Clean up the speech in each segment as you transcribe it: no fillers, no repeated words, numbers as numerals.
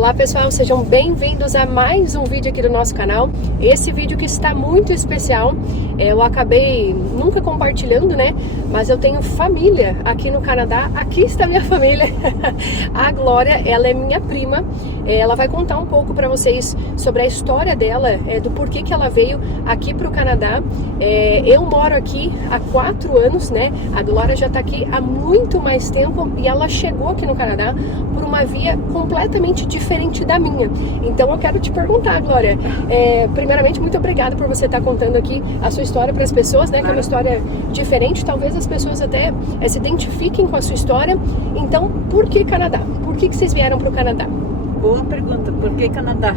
Olá pessoal, sejam bem-vindos a mais um vídeo aqui do nosso canal. Esse vídeo que está muito especial, eu acabei nunca compartilhando, né? Mas eu tenho família aqui no Canadá, aqui está a minha família. A Glória, ela é minha prima, ela vai contar um pouco para vocês sobre a história dela, do porquê que ela veio aqui para o Canadá. Eu moro aqui há 4 anos, né? A Glória já está aqui há muito mais tempo e ela chegou aqui no Canadá por uma via completamente diferente da minha. Então eu quero te perguntar, Glória, primeiramente, muito obrigada por você estar contando aqui a sua história para as pessoas, né? Que é uma história diferente, talvez as pessoas até se identifiquem com a sua história. Então, por que Canadá? Por que vocês vieram para o Canadá? Boa pergunta, por que Canadá?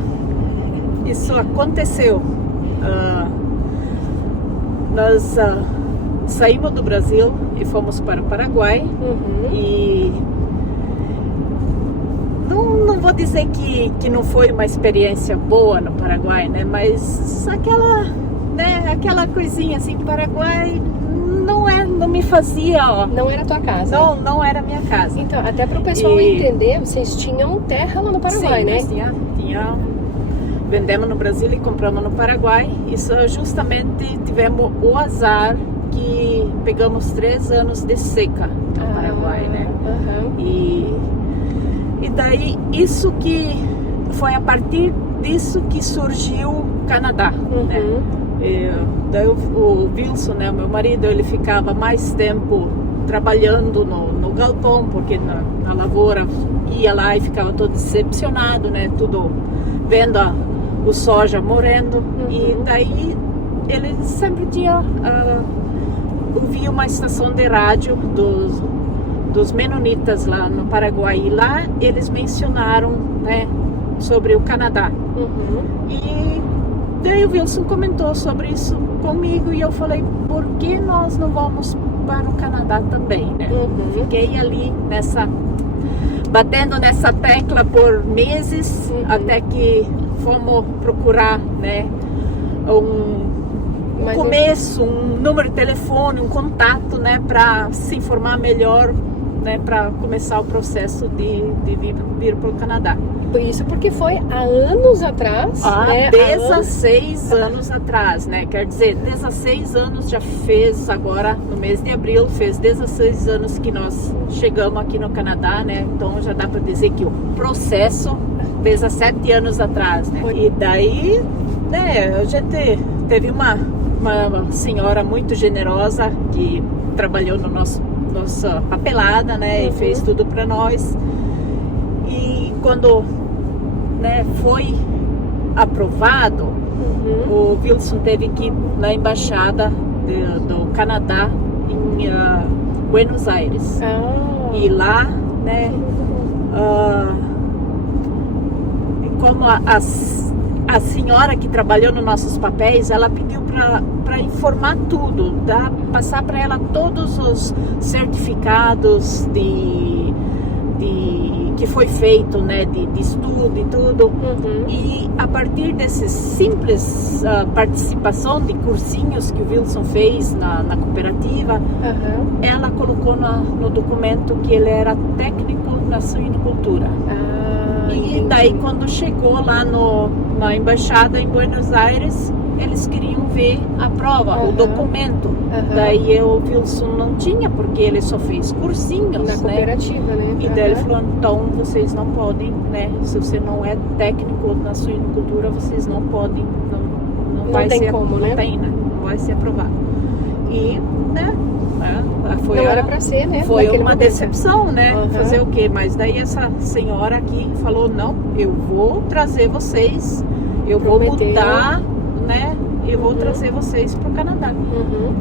Isso aconteceu. Nós saímos do Brasil e fomos para o Paraguai. E não vou dizer que não foi uma experiência boa no Paraguai, né? Mas aquela coisinha assim, Paraguai não me fazia, ó. Não era a tua casa? Não era a minha casa. Então, até para o pessoal entender, vocês tinham terra lá no Paraguai, sim, né? Tinha. Vendemos no Brasil e compramos no Paraguai. Isso justamente tivemos o azar que pegamos 3 anos de seca no Paraguai, né? E daí, isso que foi a partir disso que surgiu o Canadá, né? Daí o Wilson, né, meu marido, ele ficava mais tempo trabalhando no galpão, porque na lavoura ia lá e ficava todo decepcionado, né? Tudo vendo o soja morrendo. E daí ele sempre tinha ouvia uma estação de rádio dos menonitas lá no Paraguai, e lá eles mencionaram, né, sobre o Canadá. E daí o Wilson comentou sobre isso comigo e eu falei, por que nós não vamos para o Canadá também, né? Fiquei ali batendo nessa tecla por meses, até que fomos procurar, né, um começo, um número de telefone, um contato, né, para se informar melhor, né, para começar o processo de vir para o Canadá. Isso porque foi há anos atrás, né? 16 anos atrás, né? Quer dizer, 16 anos já fez, agora no mês de abril, fez 16 anos que nós chegamos aqui no Canadá, né? Então já dá para dizer que o processo fez há 7 anos atrás, né? E daí, né, a gente teve uma senhora muito generosa que trabalhou no nossa papelada, né? E fez tudo para nós. E quando, né, foi aprovado, o Wilson teve que ir na embaixada do Canadá em Buenos Aires. E lá, né, como a senhora que trabalhou nos nossos papéis, ela pediu para informar tudo, passar para ela todos os certificados que foi feito, né, de estudo e tudo. E a partir dessa simples participação de cursinhos que o Wilson fez na cooperativa, ela colocou no documento que ele era técnico na suinocultura. E daí, quando chegou lá na embaixada em Buenos Aires, eles queriam ver a prova, o documento. Daí o Wilson não tinha, porque ele só fez cursinhos, na cooperativa, né? E daí ele falou, então vocês não podem, né? Se você não é técnico na suinocultura, vocês não podem, não vai ser, como, né? Não vai ser aprovado. E, né? Foi não era para ser, né? Foi uma decepção, né? Fazer o quê? Mas daí essa senhora aqui falou, não, eu vou trazer vocês, eu vou mudar, né? Eu vou trazer vocês para o Canadá.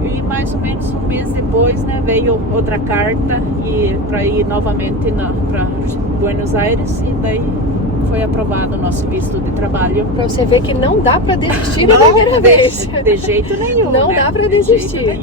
E mais ou menos um mês depois, né, veio outra carta para ir novamente para Buenos Aires, e daí foi aprovado o nosso visto de trabalho. Para você ver que não dá para desistir na primeira vez. De jeito nenhum. Não, né? Dá para desistir.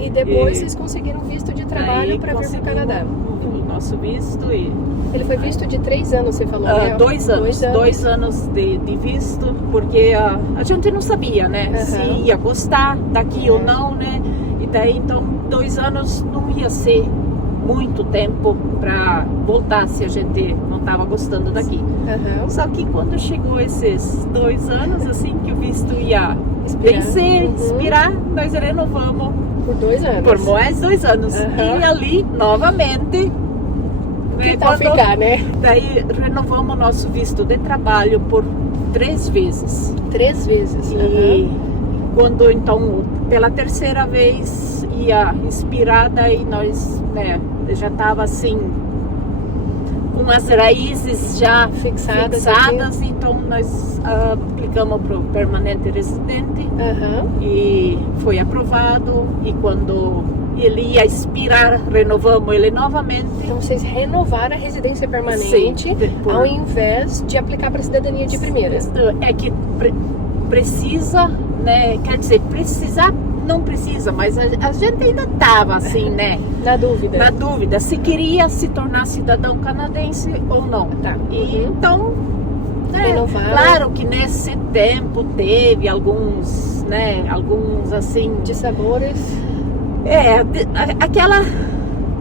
E depois vocês conseguiram visto de trabalho para vir para o Canadá. O nosso visto e... Ele foi visto de 3 anos, você falou, né? 2 anos. 2 anos de visto, porque a gente não sabia, né? Se ia gostar daqui ou não, né? E daí, então, 2 anos não ia ser muito tempo para voltar se a gente não estava gostando daqui. Uhum. Só que quando chegou esses 2 anos, assim, que o visto ia vencer, expirar, nós renovamos por 2 anos. Por mais 2 anos. E ali, novamente, que tal ficar, né? Daí renovamos nosso visto de trabalho por 3 vezes. 3 vezes. E quando então, pela 3ª vez ia expirar, daí nós, né, já estava assim, com as raízes já fixadas então nós aplicamos para o permanente residente e foi aprovado. E quando ele ia expirar, renovamos ele novamente. Então vocês renovaram a residência permanente ao invés de aplicar para a cidadania de primeira. É que precisa, né? Quer dizer, precisar não precisa, mas a gente ainda estava assim, né? Na dúvida. Na dúvida, se queria se tornar cidadão canadense ou não. Tá. E então, né, claro que nesse tempo teve alguns, né? Alguns assim. Dissabores.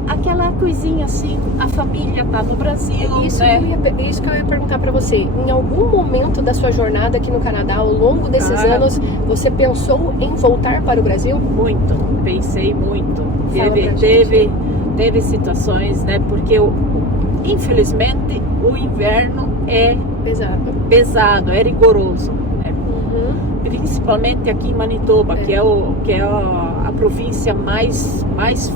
Aquela coisinha assim, a família tá no Brasil, isso, né? Isso que eu ia perguntar para você. Em algum momento da sua jornada aqui no Canadá, ao longo desses anos, você pensou em voltar para o Brasil? Muito, pensei muito. Teve situações, né? Porque infelizmente o inverno é pesado, é rigoroso. Né? Principalmente aqui em Manitoba, que é a província mais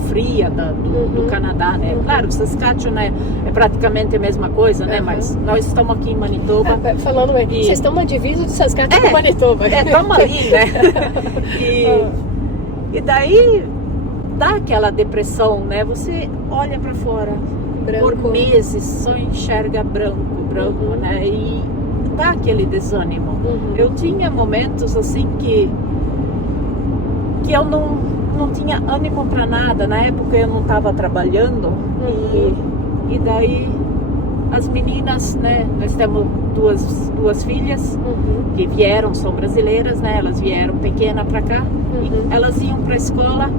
fria do Canadá, né? Claro, Saskatchewan, né, é praticamente a mesma coisa, né? Mas nós estamos aqui em Manitoba. Falando bem, vocês estão na divisa de Saskatchewan com Manitoba. Estamos ali, né? E daí dá aquela depressão, né? Você olha para fora, por meses só enxerga branco, né? E dá aquele desânimo. Eu tinha momentos assim que eu não tinha ânimo para nada. Na época eu não estava trabalhando e daí as meninas, né? Nós temos duas filhas que vieram, são brasileiras, né? Elas vieram pequena para cá e elas iam para a escola.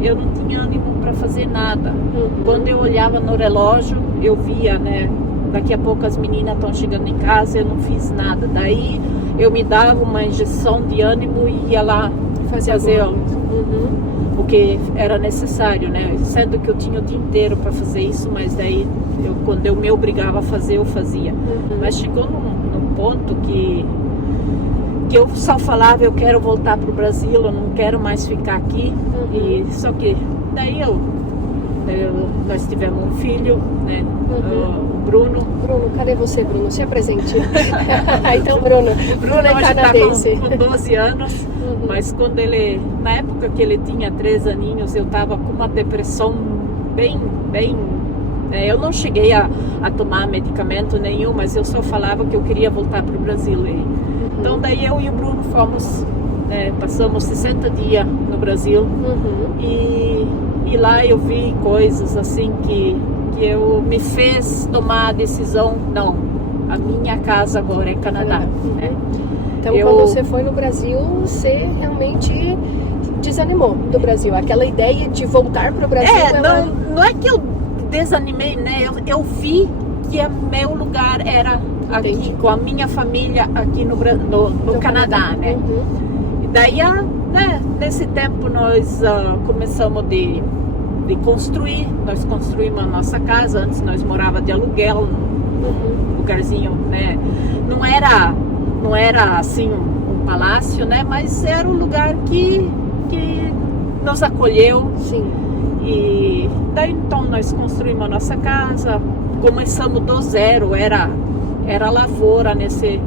Eu não tinha ânimo para fazer nada. Quando eu olhava no relógio, eu via, né? Daqui a pouco as meninas estão chegando em casa, eu não fiz nada. Daí eu me dava uma injeção de ânimo e ia lá fazer o que era necessário, né? Sendo que eu tinha o dia inteiro para fazer isso, mas daí quando eu me obrigava a fazer, eu fazia. Mas chegou num ponto que eu só falava, eu quero voltar para o Brasil, eu não quero mais ficar aqui. E só que daí nós tivemos um filho, né? O Bruno. Bruno, cadê você, Bruno? Se apresente. Então, Bruno é canadense. Tá com 12 anos, mas quando na época que ele tinha 3 aninhos, eu tava com uma depressão bem, eu não cheguei a tomar medicamento nenhum, mas eu só falava que eu queria voltar para o Brasil. Então daí eu e o Bruno fomos, passamos 60 dias no Brasil e lá eu vi coisas assim que eu me fez tomar a decisão, não, a minha casa agora é Canadá. Então quando você foi no Brasil, você realmente desanimou do Brasil, aquela ideia de voltar para o Brasil. Não é que eu desanimei, né? Eu vi que meu lugar era aqui, com a minha família aqui no Canadá, né? E daí, nesse tempo nós começamos de construir. Nós construímos a nossa casa. Antes nós morávamos de aluguel num lugarzinho, né? Não era assim um palácio, né? Mas era um lugar que nos acolheu. Sim. E daí então nós construímos a nossa casa, começamos do zero, era lavoura nesse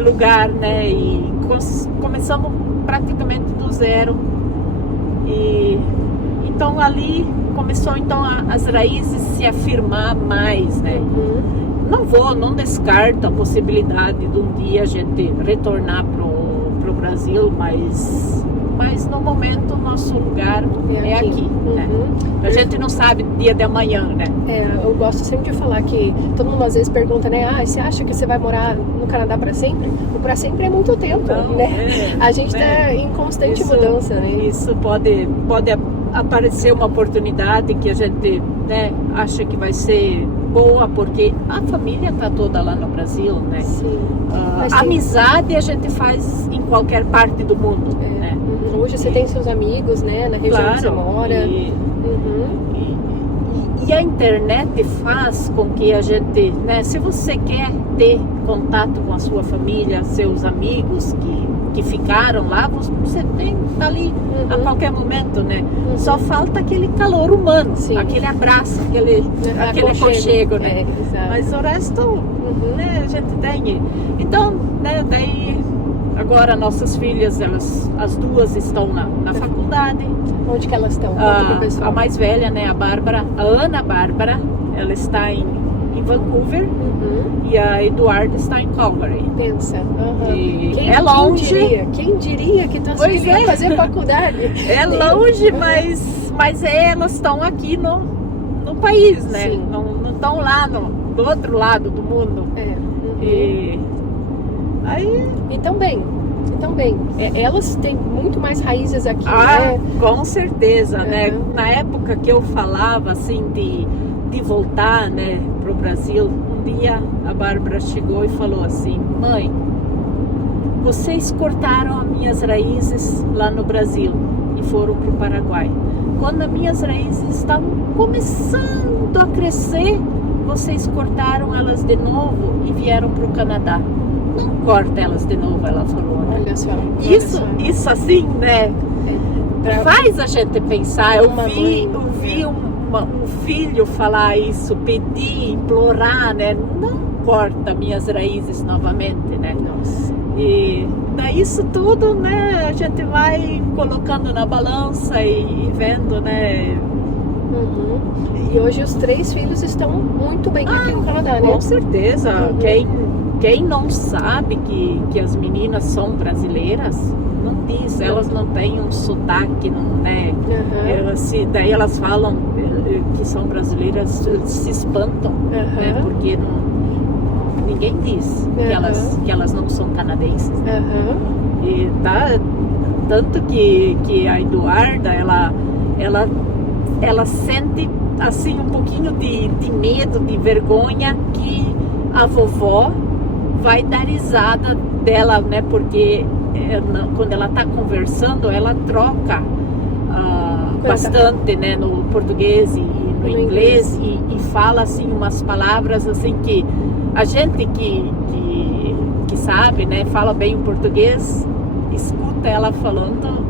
lugar, né? E começamos praticamente do zero. E então ali começou então as raízes se afirmar mais, né? Não descarto a possibilidade de um dia a gente retornar pro Brasil, mas no momento o nosso lugar é aqui, né? A gente não sabe dia de amanhã, né? Eu gosto sempre de falar que todo mundo às vezes pergunta, né? Você acha que você vai morar no Canadá para sempre? O para sempre é muito tempo, né? A gente está em constante mudança, né? Isso pode aparecer uma oportunidade que a gente, né, acha que vai ser boa, porque a família tá toda lá no Brasil, né? Sim. Amizade a gente faz em qualquer parte do mundo, né? Hoje você tem seus amigos, né? Na região que você mora. E a internet faz com que a gente, né? Se você quer ter contato com a sua família, seus amigos que ficaram lá, você tem, tá ali a qualquer momento, né? Só falta aquele calor humano, aquele abraço, aquele aconchego, né? Mas o resto, né, a gente tem. Então, né, daí agora nossas filhas, as duas estão na faculdade. Onde que elas estão? Conta pro pessoal. A mais velha, né, a Ana Bárbara, ela está em Vancouver e a Eduarda está em Calgary. Pensa. É longe. Quem diria que tá conseguindo fazer faculdade? É longe, mas elas estão aqui no país, né? Não estão lá do outro lado do mundo. E também, elas têm muito mais raízes aqui, né? Com certeza, né? Na época que eu falava assim de voltar, né, pro Brasil, um dia a Bárbara chegou e falou assim: mãe, vocês cortaram as minhas raízes lá no Brasil e foram pro Paraguai. Quando as minhas raízes estavam começando a crescer, vocês cortaram elas de novo e vieram pro Canadá. Não corta elas de novo, ela falou, né? Olha só. Isso assim, né? Faz a gente pensar. Eu vi um filho falar isso, pedir, implorar, né? Não corta minhas raízes novamente, né? Nossa. E daí isso tudo, né? A gente vai colocando na balança e vendo, né? E hoje os 3 filhos estão muito bem aqui no Canadá, né? Com certeza. Quem não sabe que as meninas são brasileiras, não diz. Elas não têm um sotaque, não, né? Daí elas falam que são brasileiras, se espantam, né? Porque ninguém diz que elas não são canadenses. E tanto que a Eduarda, ela sente assim um pouquinho de medo, de vergonha que a vovó vai dar risada dela, né? Porque quando ela está conversando, ela troca bastante, né? No português e no inglês e fala assim umas palavras assim que a gente que sabe, né? Fala bem o português, escuta ela falando.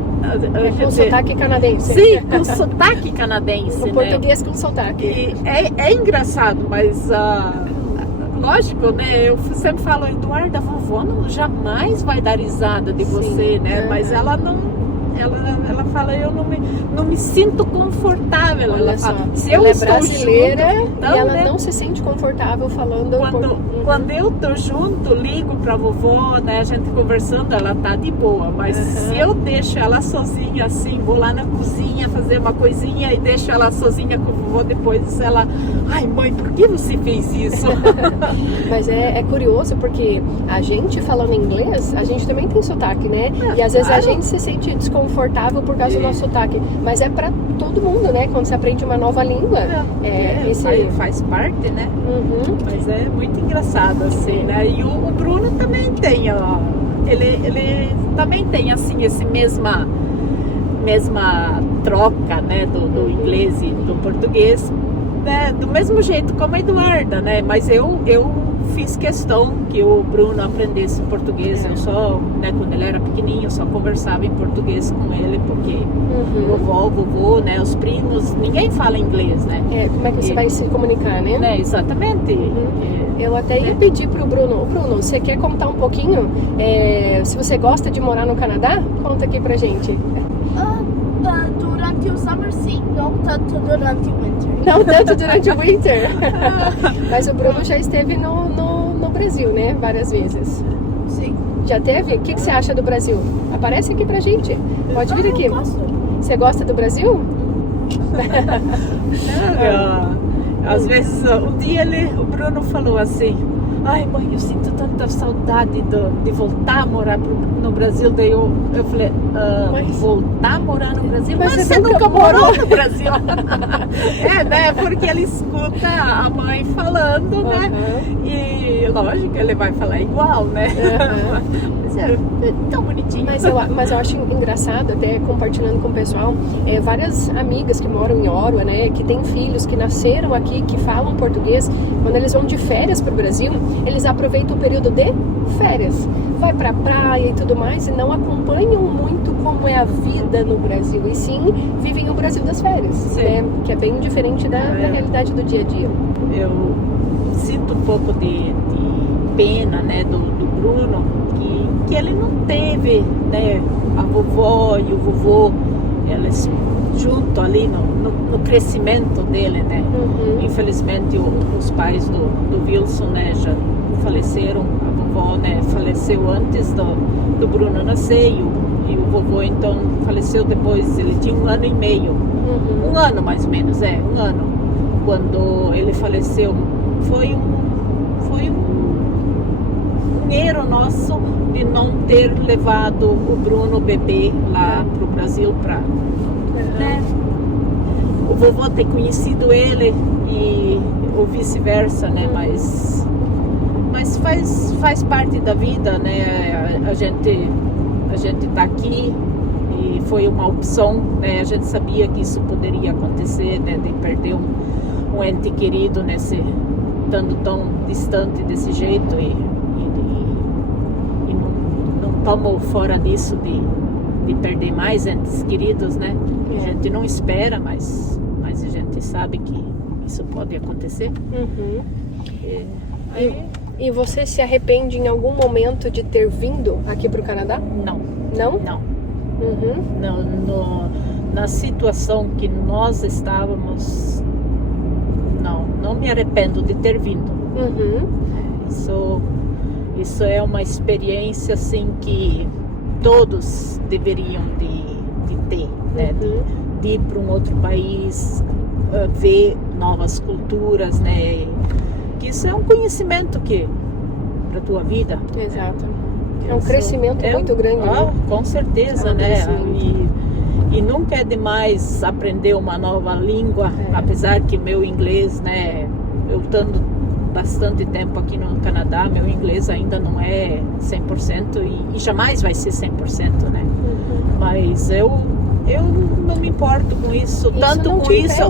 Com sotaque canadense. Sim, com sotaque canadense. No português com sotaque. E é engraçado, mas lógico, né? Eu sempre falo, Eduarda, a vovó jamais vai dar risada de você, né? Mas ela não. Ela fala, eu não me sinto confortável. Olha ela fala, só, se eu ela estou é brasileira junto, então, e ela né? não se sente confortável falando. Quando eu tô junto, ligo pra vovó, né? A gente conversando, ela tá de boa. Mas se eu deixo ela sozinha assim, vou lá na cozinha fazer uma coisinha e deixo ela sozinha com a vovó, depois ela, ai mãe, por que você fez isso? Mas é curioso porque a gente falando inglês, a gente também tem sotaque, né? E às vezes a gente se sente desconfortável por causa do nosso sotaque. Mas é pra todo mundo, né? Quando você aprende uma nova língua. Faz parte, né? Mas é muito engraçado, assim, né? E o Bruno também tem, ó. Ele também tem, assim, esse mesma troca, né? Do inglês e do português, né? Do mesmo jeito como a Eduarda, né? Mas eu fiz questão que o Bruno aprendesse português. Eu só, né, quando ele era pequenininho, eu só conversava em português com ele, porque vovô, né, os primos, ninguém fala inglês, né? Como é que você vai se comunicar, né? Exatamente. Eu até ia pedir pro Bruno, você quer contar um pouquinho, se você gosta de morar no Canadá? Conta aqui pra gente. Durante o summer, sim, não tanto durante o winter. Não tanto durante o winter. Mas o Bruno já esteve no Brasil, né? Várias vezes. Sim. Já teve? O que você acha do Brasil? Aparece aqui pra gente. Pode vir aqui. Eu gosto. Você gosta do Brasil? Às vezes, um dia o Bruno falou assim, ai mãe, eu sinto tanta saudade de voltar a morar no Brasil. Daí eu falei, voltar a morar no Brasil? Mas você nunca morou no Brasil. Né? Porque ele escuta a mãe falando, né? E lógico, ele vai falar igual, né? Mas é tão bonitinho. Mas eu acho engraçado, até compartilhando com o pessoal, várias amigas que moram em Ottawa, né? Que têm filhos que nasceram aqui, que falam português. Quando eles vão de férias para o Brasil, eles aproveitam o período de férias. Vai pra praia e tudo mais e não acompanham muito como é a vida no Brasil. E sim, vivem o Brasil das férias, né? Que é bem diferente da realidade do dia a dia. Eu sinto um pouco de pena, né, do Bruno, que ele não teve, né, a vovó e o vovô, eles junto ali no crescimento dele, né? Infelizmente os pais do Wilson, né, já faleceram. A vovó, né, faleceu antes do Bruno nascer e o vovô então faleceu depois. Ele tinha 1 ano e meio, 1 ano mais ou menos, 1 ano quando ele faleceu. Foi um erro nosso de não ter levado o Bruno bebê lá pro Brasil né? O vovô ter conhecido ele ou vice-versa, né? Mas faz parte da vida, né? A gente tá aqui e foi uma opção, né? A gente sabia que isso poderia acontecer, né? De perder um ente querido, né? Estando tão distante desse jeito e não estamos fora disso de perder mais entes queridos, né? A gente não espera, mas a gente sabe que isso pode acontecer. E você se arrepende em algum momento de ter vindo aqui para o Canadá? Não. Não? Não. Na situação que nós estávamos, não me arrependo de ter vindo. Isso é uma experiência assim que todos deveriam de ter, né? De ir para um outro país, ver novas culturas, né? Que isso é um conhecimento para a tua vida. Exato. É um crescimento muito grande. Né? Com certeza, né? E nunca é demais aprender uma nova língua, apesar que meu inglês, né? Eu estando bastante tempo aqui no Canadá, meu inglês ainda não é 100% e jamais vai ser 100%, né? Mas eu não me importo com isso. Tanto com isso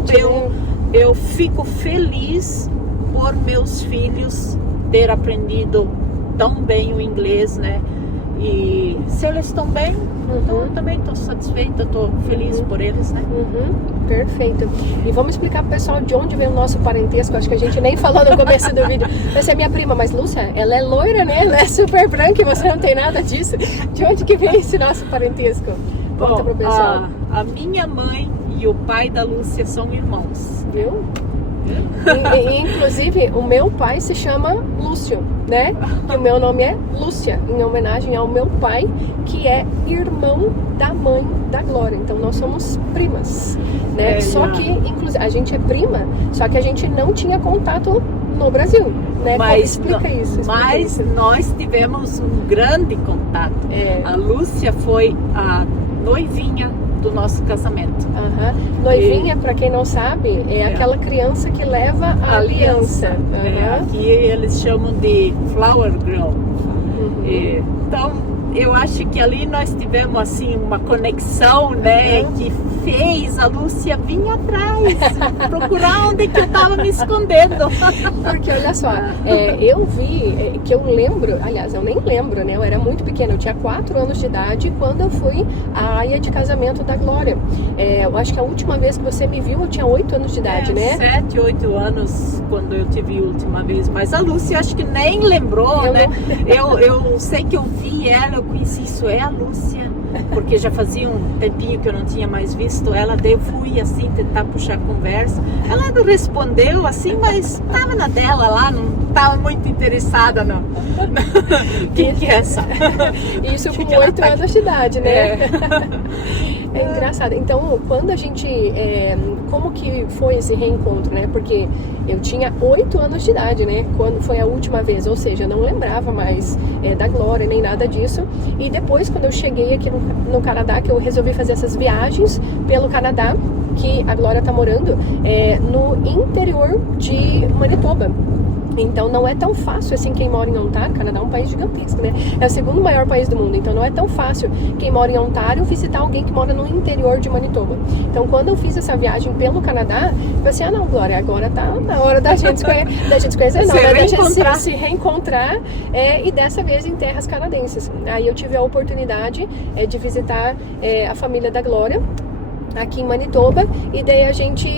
eu fico feliz por meus filhos ter aprendido tão bem o inglês, né? E se eles estão bem, então eu também estou satisfeita, estou feliz por eles, né? Perfeito. E vamos explicar pro pessoal de onde vem o nosso parentesco. Acho que a gente nem falou no começo do vídeo. Essa é minha prima, mas Lúcia, ela é loira, né? Ela é super branca e você não tem nada disso. De onde que vem esse nosso parentesco? Conta pro pessoal. A minha mãe e o pai da Lúcia são irmãos. Viu? Inclusive, o meu pai se chama Lúcio, né? E o meu nome é Lúcia, em homenagem ao meu pai, que é irmão da mãe da Glória. Então, nós somos primas, né? Só que, inclusive, a gente é prima, só que a gente não tinha contato no Brasil, né? Explica isso. Mas nós tivemos um grande contato. A Lúcia foi a noivinha do nosso casamento. Noivinha, para quem não sabe, é aquela criança que leva a aliança. Aqui eles chamam de flower girl. Então, eu acho que ali nós tivemos assim uma conexão, né, que fez a Lúcia vir atrás, procurar onde que eu estava me escondendo. Porque olha só, eu vi, que eu lembro, aliás, eu nem lembro, né, eu era muito pequena, eu tinha 4 anos de idade quando eu fui à aia de casamento da Glória. Eu acho que a última vez que você me viu, eu tinha 8 anos de idade, né? 7, 8 anos quando eu te vi a última vez, mas a Lúcia acho que nem lembrou, né? Eu sei que eu vi ela, eu conheci, isso é a Lúcia, porque já fazia um tempinho que eu não tinha mais visto ela, daí eu fui assim tentar puxar conversa, ela não respondeu assim, mas estava na dela lá, não estava muito interessada não. Quem que é essa? Isso com 8 anos de idade, né? É engraçado. Então, quando a gente... como que foi esse reencontro, né? Porque eu tinha 8 anos de idade, né? Quando foi a última vez. Ou seja, eu não lembrava mais da Glória, nem nada disso. E depois, quando eu cheguei aqui no Canadá, que eu resolvi fazer essas viagens pelo Canadá, que a Glória tá morando no interior de Manitoba. Então não é tão fácil assim quem mora em Ontário. O Canadá é um país gigantesco, né? É o segundo maior país do mundo. Então não é tão fácil quem mora em Ontário visitar alguém que mora no interior de Manitoba. Então quando eu fiz essa viagem pelo Canadá, eu pensei, não, Glória, agora tá na hora da gente se conhecer, não, né? Da gente se reencontrar e dessa vez em terras canadenses. Aí eu tive a oportunidade de visitar a família da Glória aqui em Manitoba, e daí a gente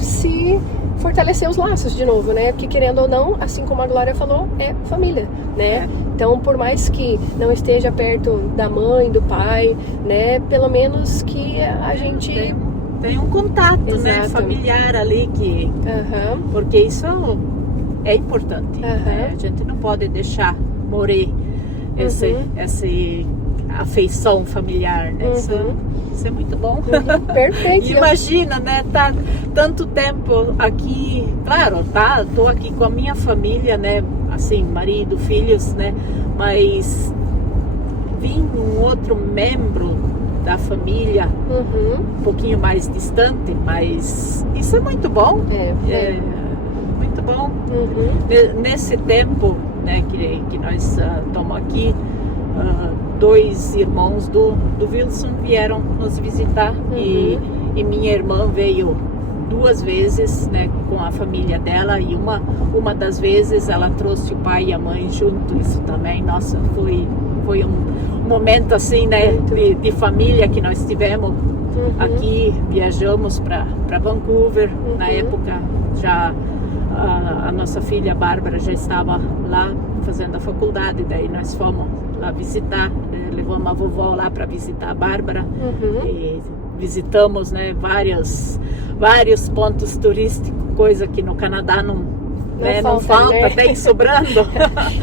se fortalecer os laços de novo, né? Porque querendo ou não, assim como a Glória falou, é família, né? Então, por mais que não esteja perto da mãe, do pai, né? Pelo menos que a gente... Tem um contato, né? Familiar ali, porque isso é importante, né? A gente não pode deixar morrer essa afeição familiar, né? Isso é muito bom. Perfeito. Imagina, né? Tá tanto tempo aqui, claro, tô aqui com a minha família, né? Assim, marido, filhos, né? Mas vir um outro membro da família um pouquinho mais distante, mas isso é muito bom. Muito bom. Nesse tempo, né, que nós estamos aqui, 2 irmãos do Wilson vieram nos visitar e minha irmã veio 2 vezes, né, com a família dela, e uma das vezes ela trouxe o pai e a mãe junto. Isso também, nossa, foi um momento assim, né, de família que nós tivemos aqui. Viajamos para Vancouver, na época já a nossa filha Bárbara já estava lá fazendo a faculdade, daí nós fomos lá visitar, né? Levamos a vovó lá para visitar a Bárbara e visitamos, né, vários pontos turísticos, coisa que no Canadá não falta, né? Tem sobrando.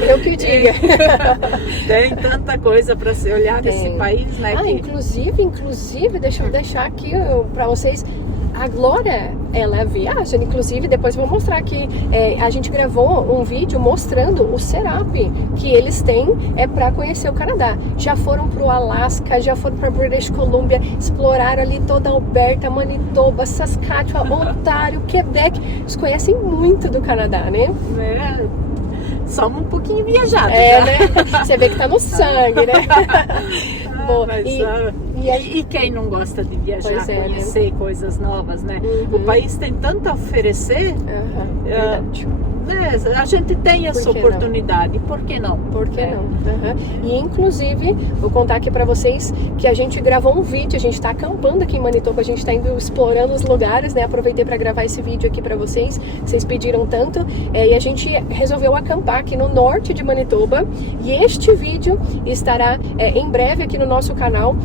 Eu que diga. Tem tanta coisa para se olhar nesse país, né? Inclusive, deixa eu deixar aqui para vocês. A Glória, ela viaja, inclusive depois vou mostrar que a gente gravou um vídeo mostrando o Serapi que eles têm para conhecer o Canadá. Já foram pro Alasca, já foram para British Columbia, exploraram ali toda a Alberta, Manitoba, Saskatchewan, Ontário, Quebec. Eles conhecem muito do Canadá, né? Somos um pouquinho viajados. Né? Você vê que tá no sangue, né? Bom, e quem não gosta de viajar, conhecer, né? Coisas novas, né? O país tem tanto a oferecer. A gente tem essa oportunidade, por que não? Por que não? E inclusive, vou contar aqui pra vocês que a gente gravou um vídeo, a gente tá acampando aqui em Manitoba, a gente tá indo explorando os lugares, né? Aproveitei pra gravar esse vídeo aqui pra vocês pediram tanto, e a gente resolveu acampar aqui no norte de Manitoba, e este vídeo estará em breve aqui no nosso canal,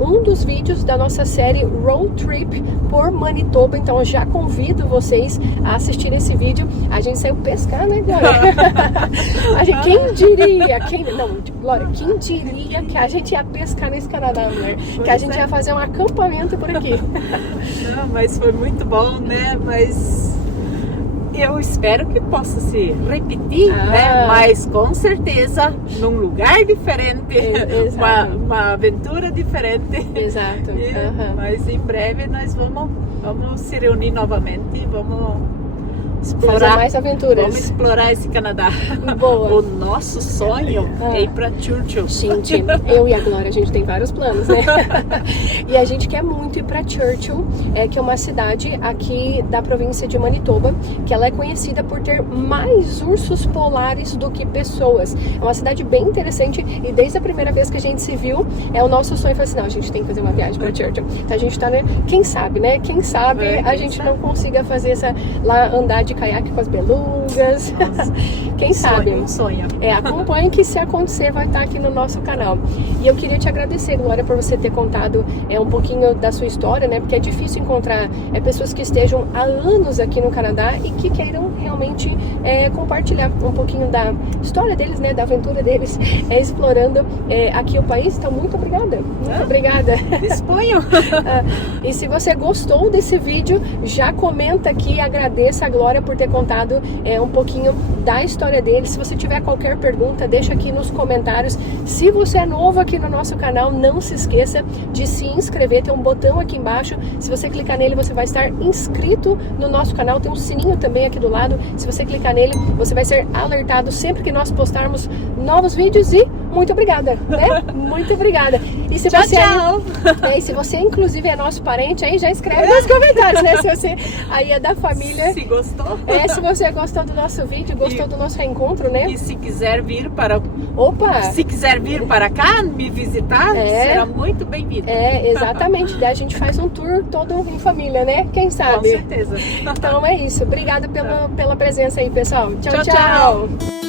um dos vídeos da nossa série Road Trip por Manitoba. Então eu já convido vocês a assistir esse vídeo. A gente saiu pescar, né, Glória? Quem diria? Glória, quem diria que a gente ia pescar nesse Canadá, né? Que a gente ia fazer um acampamento por aqui. Não, mas foi muito bom, né? Mas eu espero que possa se repetir, né? Mas com certeza num lugar diferente, uma aventura diferente. Exato. Mas em breve nós vamos se reunir novamente e vamos explorar mais aventuras. Vamos explorar esse Canadá. Boa. O nosso sonho é ir para Churchill. Gente, eu e a Glória, a gente tem vários planos, né? E a gente quer muito ir para Churchill, que é uma cidade aqui da província de Manitoba, que ela é conhecida por ter mais ursos polares do que pessoas. É uma cidade bem interessante, e desde a primeira vez que a gente se viu, o nosso sonho foi assim, não, a gente tem que fazer uma viagem para Churchill. Então a gente tá, né? Quem sabe, né? Quem sabe a gente não consiga fazer lá andar de de caiaque com as belugas. Quem sabe? Um sonho. Acompanhe que se acontecer vai estar aqui no nosso canal. E eu queria te agradecer, Glória, por você ter contado um pouquinho da sua história, né? Porque é difícil encontrar pessoas que estejam há anos aqui no Canadá e que queiram realmente compartilhar um pouquinho da história deles, né? Da aventura deles, explorando aqui o país. Então, muito obrigada. Muito obrigada. Disponho. E se você gostou desse vídeo, já comenta aqui e agradeça a Glória por ter contado um pouquinho da história dele. Se você tiver qualquer pergunta, deixa aqui nos comentários. Se você é novo aqui no nosso canal, não se esqueça de se inscrever. Tem um botão aqui embaixo. Se você clicar nele, você vai estar inscrito no nosso canal. Tem um sininho também aqui do lado. Se você clicar nele, você vai ser alertado sempre que nós postarmos novos vídeos. E muito obrigada, né? Muito obrigada. E se você tchau. E se você inclusive é nosso parente, aí já escreve nos comentários, né? Se você aí é da família. Se gostou. Se você gostou do nosso vídeo, gostou do nosso reencontro, né? E se quiser vir para... Opa! Se quiser vir para cá, me visitar, será muito bem-vindo. Exatamente. Daí a gente faz um tour todo em família, né? Quem sabe? Com certeza. Então é isso. Obrigada pela presença aí, pessoal. Tchau, Tchau, tchau. tchau.